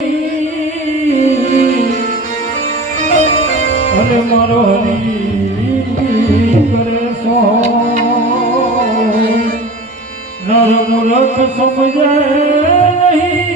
અને મારો હરી કરે સો નર મૂર્ખ સમજે નહીં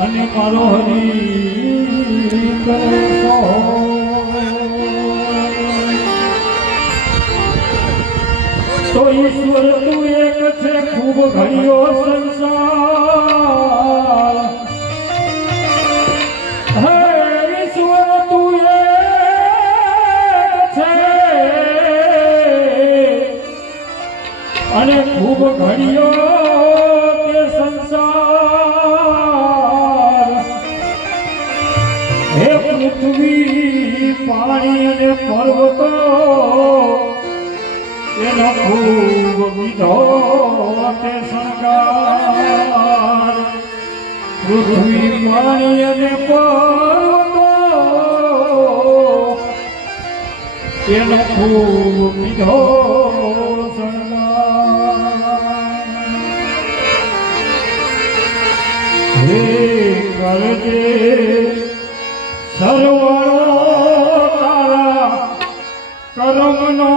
અને મારો હરી કરે સો તો ઈશ્વર તું એક છે ખૂબ ઘડિયો સંસાર હે ઈશ્વર તું એક છે અને ખૂબ ઘડિયો તે સંસાર હે પૃથ્વી પાણી અને પર્વતો એનો ખૂબ વિધો તે શણગાર પૃથ્વી પાણી અને પર્વતો એનો ખૂબ વિધો શણગાર હે કરજે સરવાળો તારા કર્મનો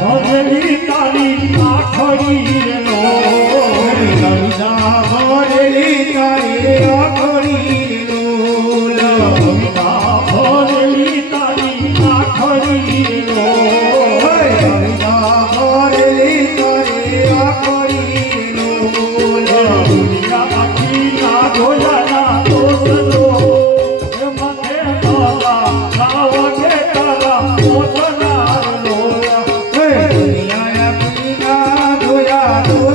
ભરેલી તારી આખરી નો ભરેલી તારી આખરી નો ભરેલી તારી આખરી નો ભરેલી તારી આખરી નો દુનિયા આખી ના ધોયાના દોષ Oh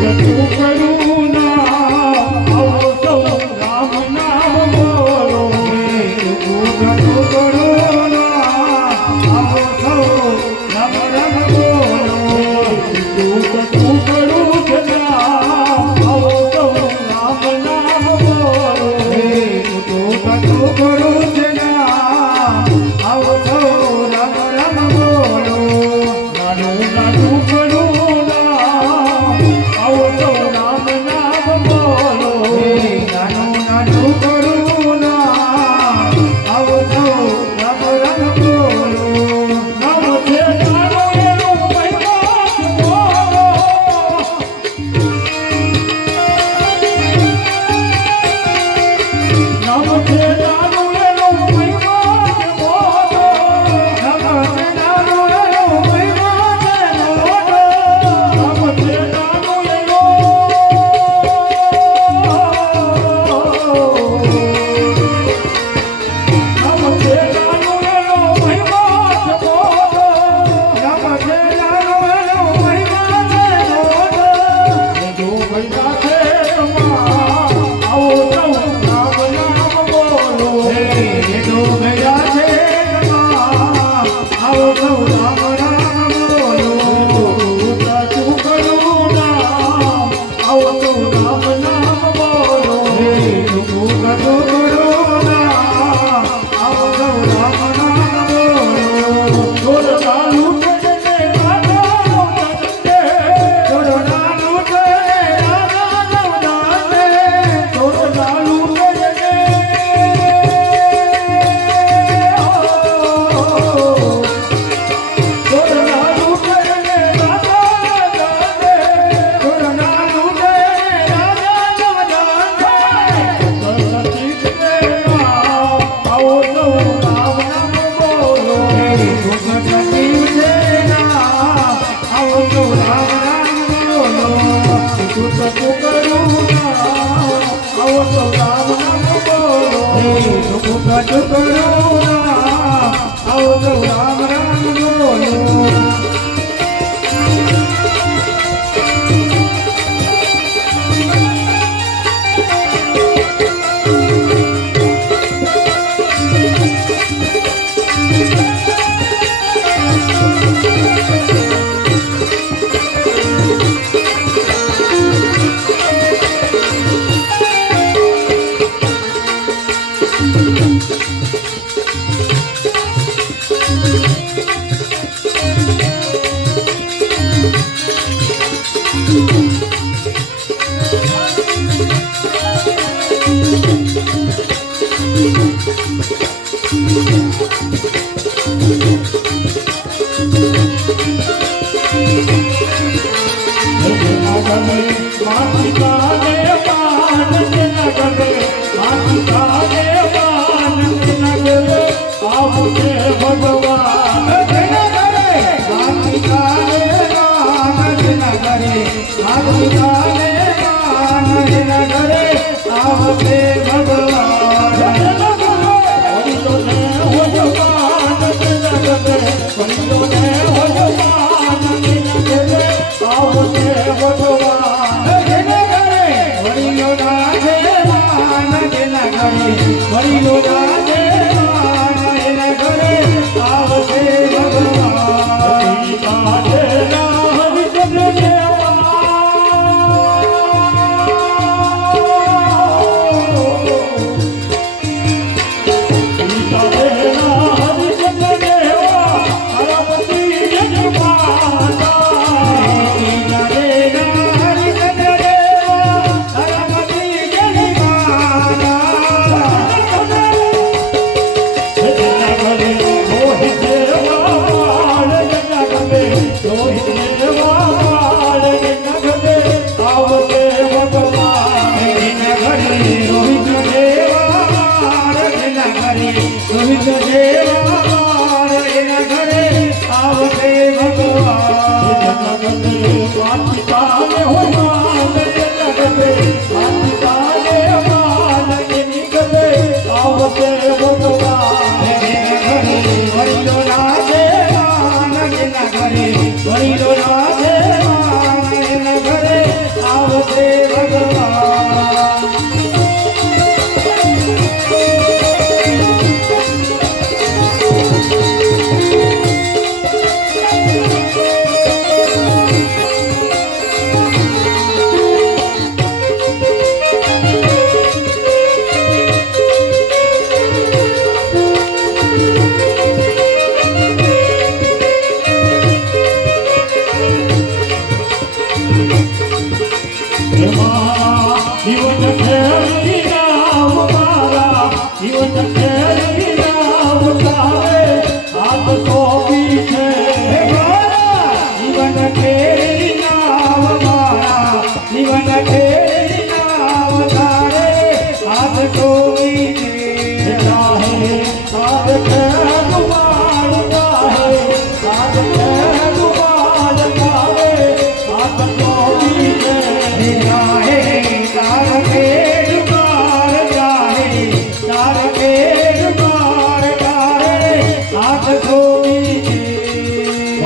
જતું કરું ના આવો સૌ રામ નામ બોલો જતું કરું ના આવો સૌ રામ રામ બોલો જતું કરું જતા આવો સૌ રામ નામ બોલો જતું કરું આવો સૌ રામ રામ બોલો નાનું નાનું કરું ના આવો સૌ રામ નામ બોલો નાનું નાનું કરું ના આવો સૌ રામ રામ બોલો નામ છે નાનો એનો મહિમા જ બોલો નામ છે નાનો એનો મહિમા જ બોલો નામ છે નાનો એનો મહિમા જ બોલો નામ છે નાનો એનો નામ છે નાનો એનો મહિમા જ બોલો રામ છે નાનો એનો મહિમા છે બોલો જો મહિમા છે તમા આવો સૌ રામ નામ બોલો તો ગયા છે આવો સૌ રામ રામ બોલો સાચું કરું ના આવો સૌ રામ નામ બોલો કરું ના આવો સૌ રામ રામ બોલો ઢોલ ચાલુ કરીને રાધા નંદે થોડો નાનો છે રાધા નવદાને ઢોલ ચાલુ કરીને ઢોલ ચાલુ કરીને રાધા નંદે થોડો નાનો છે રાધા નવદાને સરસ્વતી છે આવો સૌ રામ નામ બોલો ભગવતી છે ના આવો સૌ રામ રામ બોલો તું તો કરું ના આવો સૌ રામ નામ બોલો ભગવત કરો ના આવો સૌ રામ રામ બોલો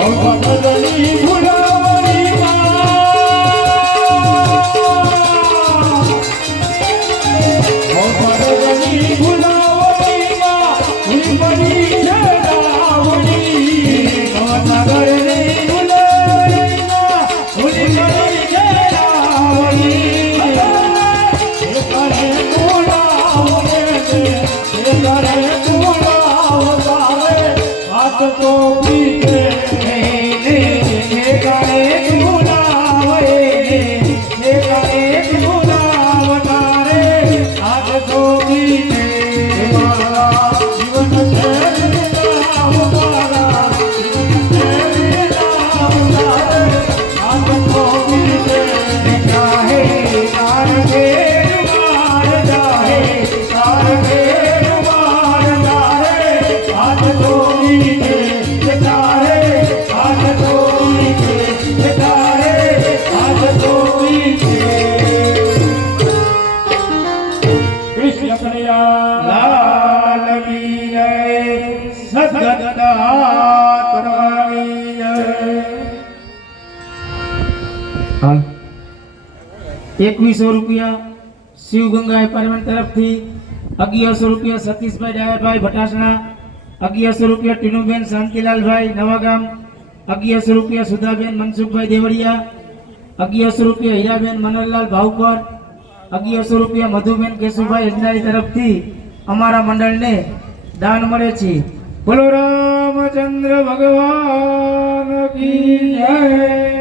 ભગવદની ભુલાવણીમાં ભગવદની ભુલાવણીમાં ભૂલપડી છે રાવણી નવનગરની ભુલાવણીમાં ભૂલપડી છે રાવણી એ કરે બોલાવે છે એ કરે બોલાવતારે હાથ તો પીછે ₹2100 શિવ ગંગા એપાર્ટમેન્ટ તરફથી, ₹1100 સતીશભાઈ ડાયાભાઈ ભટાસણા, ₹1100 ટીનુબેન શાંતિલાલભાઈ નવાગામ, ₹1100 સુધાબેન મનસુખભાઈ દેવડિયા, ₹1100 હીરાબેન મનોહરલાલ ભાવકર, ₹1100 મધુબેન કેશુભાઈ અજનારી તરફથી અમારા મંડળને દાન મળે છે. બોલો રામચંદ્ર ભગવાન કી જય.